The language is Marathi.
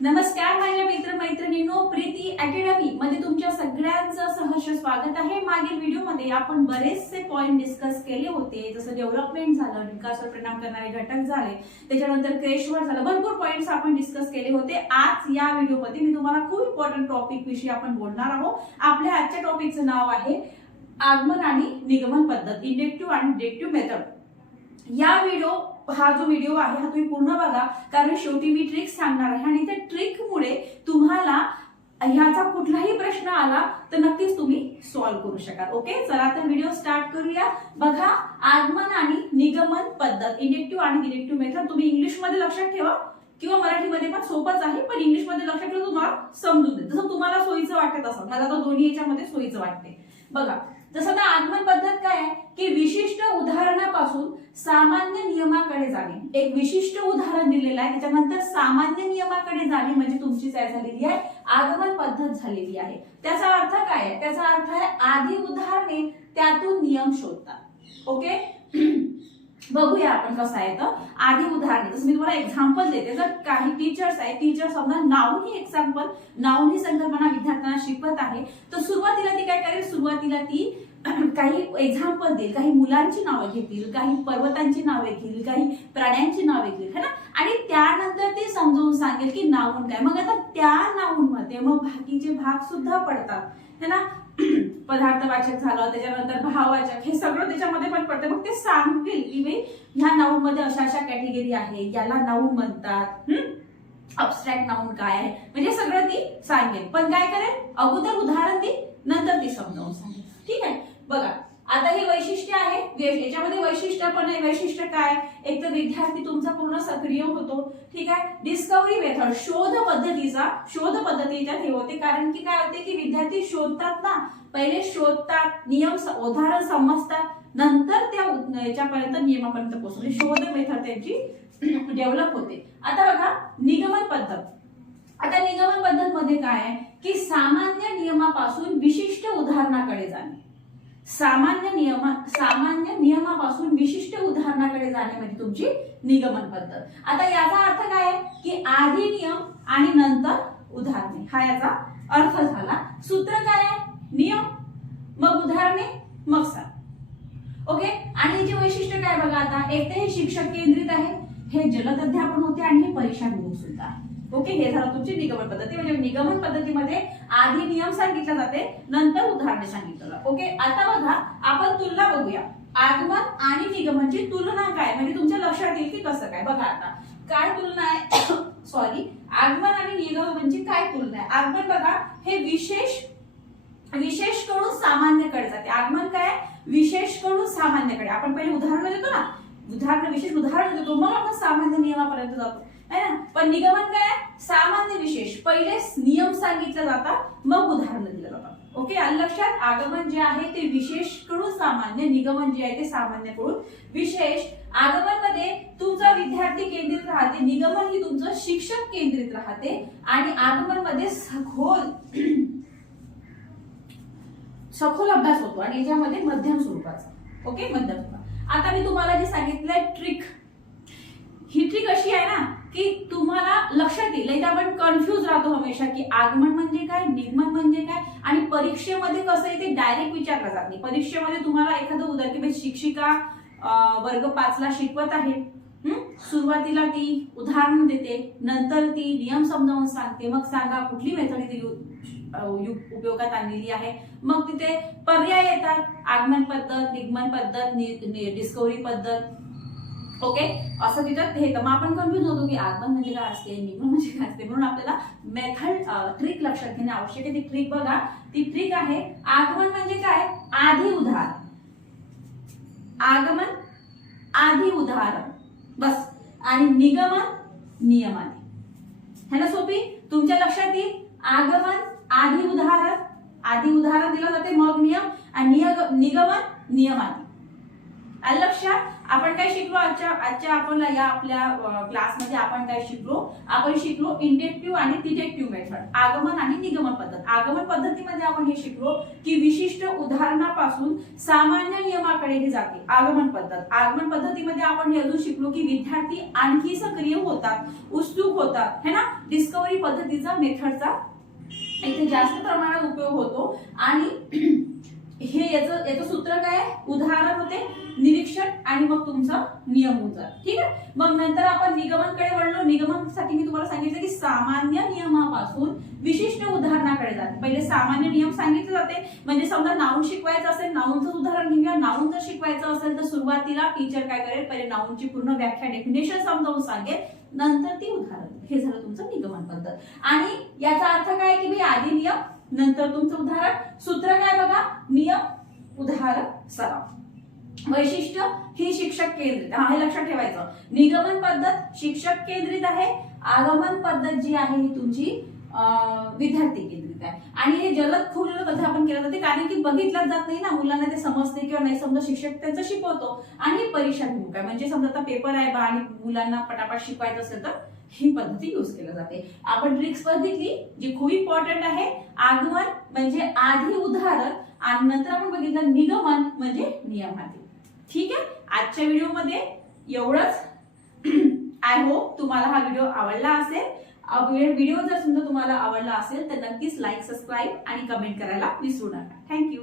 नमस्कार माझ्या मित्र-मैत्रिणींनो, प्रीती अकॅडमी मध्ये तुमच्या सगळ्यांचं सहर्ष स्वागत आहे। मागील व्हिडिओमध्ये आपण बरेचसे पॉइंट डिस्कस केले होते, जसं डेव्हलपमेंट झालं, विकासावर परिणाम करणारे घटक झाले, त्याच्यानंतर क्रेशवर झालं, भरपूर पॉइंट्स आपण डिस्कस केले होते। आज या व्हिडिओमध्ये मी तुम्हाला खूप इम्पॉर्टंट टॉपिक विषयी आपण बोलणार आहोत। आपल्या आजच्या टॉपिकचं नाव आहे आगमन आणि निगमन पद्धत, इंडक्टिव्ह आणि डिडक्टिव्ह मेथड। या हा जो व्हिडिओ आहे हा तुम्ही पूर्ण बघा, कारण शेवटी मी ट्रिक सांगणार आहे आणि त्या ट्रिकमुळे तुम्हाला ह्याचा कुठलाही प्रश्न आला तर नक्कीच तुम्ही सॉल्व्ह करू शकाल। ओके, चला तर व्हिडिओ स्टार्ट करूया। बघा, आगमन आणि निगमन पद्धत, इंडक्टिव्ह आणि डिडक्टिव्ह मेथड तुम्ही इंग्लिश मध्ये लक्षात ठेवा किंवा मराठीमध्ये पण सोपंच आहे, पण इंग्लिश मध्ये लक्षात ठेवा, तुम्हाला समजून दे जसं तुम्हाला सोयीचं वाटत असं। मला तर दोन्ही याच्यामध्ये सोयीचं वाटते। बघा, जसं ना आगमन पद्धत काय आहे की विशिष्ट उदाहरणापासून सामान्य नियमाकडे जाणे। एक विशिष्ट उदाहरण दिलेलं आहे, त्याच्यानंतर सामान्य नियमाकडे जाणे म्हणजे तुमची काय झालेली आहे, आगमन पद्धत झालेली आहे। त्याचा अर्थ काय आहे? त्याचा अर्थ आहे आधी उदाहरणे त्यातून नियम शोधतात। ओके, बघूया आपण कसं आहे तर आधी उदाहरणे। जसं मी तुम्हाला एक्झाम्पल देते, जर काही टीचर्स आहे, टीचर समजा नाउन ही एक्झाम्पल, नाउन ही संकल्पना विद्यार्थ्यांना शिकवत आहे, तर सुरुवातीला ती काय करेल, सुरुवातीला ती काही एक्झाम्पल देईल, काही मुलांची नावे घेतील, काही पर्वतांची नावे घेईल, काही प्राण्यांची नावे घेईल, है ना, आणि त्यानंतर ती समजावून सांगेल की नाउन काय। मग आता त्या नाउन मध्ये मग बाकीचे भाग सुद्धा पडतात, है ना, पदार्थवाचक झालं, त्याच्यानंतर भाववाचक, हे सगळं त्याच्यामध्ये पण पडतं। मग ते सांगतील की ह्या नाउन मध्ये अशा अशा कॅटेगरी आहे, याला नाउन म्हणतात, अब्स्ट्रॅक्ट नाउन काय आहे, म्हणजे सगळं ती सांगेल। पण काय करेल, अगोदर उदाहरण दी, नंतर ती समजावून सांगेल। ठीक आहे, बघा आता हे वैशिष्ट्य आहे, याच्यामध्ये वैशिष्ट्य पण आहे। वैशिष्ट्य काय, एक तर विद्यार्थी तुमचा पूर्ण सक्रिय होतो। ठीक आहे, डिस्कवरी मेथड, शोध पद्धतीचा हे होते, कारण की काय होते की विद्यार्थी शोधतात ना, पहिले शोधतात, नियम उदाहरण समजतात, नंतर त्या याच्यापर्यंत नियमापर्यंत पोहोचते, शोध मेथड त्यांची डेव्हलप होते। आता बघा निगमन पद्धत। आता निगमन पद्धत मध्ये काय आहे की सामान्य नियमापासून विशिष्ट उदाहरणाकडे जाणे, सामान्य नियमापासून विशिष्ट उदाहरणाकडे जाणे म्हणजे तुमची निगमन पद्धत। आता याचा अर्थ काय आहे की आधी नियम आणि नंतर उदाहरणे, हा याचा अर्थ झाला। सूत्र काय आहे, नियम मग उदाहरणे मग सार। ओके, आणि याचे वैशिष्ट्य काय बघा, आता एक तर हे शिक्षक केंद्रित आहे, हे जलद अध्यापन होते आणि हे परीक्षाभिमुख सुद्धा आहे। ओके, हे झालं तुमची निगमन पद्धती। म्हणजे निगमन पद्धतीमध्ये आधी नियम सांगितले जाते, नंतर उदाहरणे सांगितलं जातं। ओके, आता बघा आपण तुलना बघूया, आगमन आणि निगमनची तुलना काय, म्हणजे तुमच्या लक्षात येईल की कसं काय। बघा आता काय तुलना आहे सॉरी, आगमन आणि निगमनची काय तुलना आहे। आगमन बघा हे विशेष कडून सामान्यकडे जाते। आगमन काय, विशेष कडून सामान्यकडे। आपण पहिले उदाहरण देतो ना, विशेष उदाहरण देतो, मग आपण सामान्य नियमापर्यंत जातो, है ना। पण निगमन काय, सामान्य विशेष, पहिले नियम सांगितले जातात मग उदाहरण दिलं जातात। ओके, आलं लक्षात। आगमन जे आहे ते विशेष कडून सामान्य, निगमन जे आहे ते सामान्यकडून विशेष। आगमन मध्ये तुमचा विद्यार्थी केंद्रित राहते, निगमन ही तुमचं शिक्षक केंद्रित राहते, आणि आगमन मध्ये सखोल अभ्यास होतो आणि याच्यामध्ये मध्यम स्वरूपाचा। ओके, मध्यम स्वरूप। आता मी तुम्हाला जे सांगितलंय ट्रिक, ही ट्रिक अशी आहे ना की तुम्हाला लक्षात येईल, नाही आपण कन्फ्युज राहतो हमेशा की आगमन म्हणजे काय, निगमन म्हणजे काय, आणि परीक्षेमध्ये कसं आहे ते डायरेक्ट विचारलं जात नाही। परीक्षेमध्ये तुम्हाला एखादं उदाहरण की शिक्षिका वर्ग 5 ला शिकवत आहे, सुरुवातीला ती उदाहरण देते, नंतर ती नियम समजावून सांगते, मग सांगा कुठली मेथड उपयोगात आणलेली आहे, मग तिथे पर्याय येतात, आगमन पद्धत, निगमन पद्धत, डिस्कवरी पद्धत। ओके, असं तिथं हे तर मग आपण कन्फ्युज होतो की आगमन म्हणजे काय असते, निगमन म्हणजे काय असते, म्हणून आपल्याला मेथड ट्रिक लक्षात घेणे आवश्यक आहे। ती ट्रिक बघा, ती ट्रिक आहे, आगमन म्हणजे काय, आधी उदाहरण, आगमन आधी उदाहरण बस, आणि निगमन नियमाने, है ना, सोपी तुमच्या लक्षात येईल। आगमन आधी उदाहरण दिलं जाते, मग नियम, आणि निगमन नियमाने, आलं लक्षात। आपण काय शिकलो आजच्या आपण या आपल्या क्लासमध्ये आपण काय शिकलो? आपण शिकलो इंडेक्टिव्ह आणि डिडक्टिव्ह मेथड, आगमन आणि निगमन पद्धत. आगमन पद्धतीमध्ये आपण हे शिकलो की विशिष्ट उदाहरणापासून सामान्य नियमाकडे हे जाते आगमन पद्धत. आगमन पद्धतीमध्ये आपण हे अजून शिकलो की विद्यार्थी आणखी सक्रिय होतात, उत्सुक होतात, है ना. डिस्कव्हरी पद्धतीचा मेथडचा इथे जास्त प्रमाणात उपयोग होतो. आणि हे याचं सूत्र काय आहे? उदाहरण होते, निरीक्षण आणि मग तुमचा नियम होता. ठीक आहे. मग नंतर आपण निगमनकडे वळलो. निगमनसाठी मी तुम्हाला सांगितलं की सामान्य नियमापासून विशिष्ट उदाहरणाकडे जाते. पहिले सामान्य नियम सांगितले जाते. म्हणजे समजा नाऊन शिकवायचं असेल, नाऊनचं उदाहरण घेऊया. नाऊन जर शिकवायचं असेल तर सुरुवातीला टीचर काय करेल? पहिले नाऊनची पूर्ण व्याख्या, डेफिनेशन समजावून सांगेल, नंतर ती उदाहरण. हे झालं तुमचं निगमन पद्धत. आणि याचा अर्थ काय की आधी नियम नंतर तुमचं उदाहरण. सूत्र काय बघा? नियम, उदाहरण, सराव. वैशिष्ट्य ही शिक्षक केंद्रित, हे लक्षात ठेवायचं. निगमन पद्धत शिक्षक केंद्रित आहे, आगमन पद्धत जी आहे ही तुमची विद्यार्थी केंद्रित आहे. आणि हे जलद खूप जलद कधी आपण केलं जाते कारण की बघितलं जात नाही ना, मुलांना ते समजते किंवा नाही समजा, शिक्षक त्यांचं शिकवतो. आणि परीक्षाभिमुख आहे, म्हणजे समजा आता पेपर आहे आणि मुलांना पटापट शिकवायचं असेल तर ही पद्धती यूज केली जाते. आपण ट्रिक्स बघितली जी खूप इम्पॉर्टंट आहे. आगमन म्हणजे आधी उदाहरण आणि नंतर आपण बघितलं निगमन म्हणजे नियमाती. ठीक आहे. आजच्या व्हिडिओमध्ये एवढंच. आय होप तुम्हाला हा व्हिडिओ आवडला असेल. व्हिडिओ जर समजा तुम्हाला आवडला असेल तर नक्कीच लाईक, सबस्क्राईब आणि कमेंट करायला विसरू नका. थँक्यू.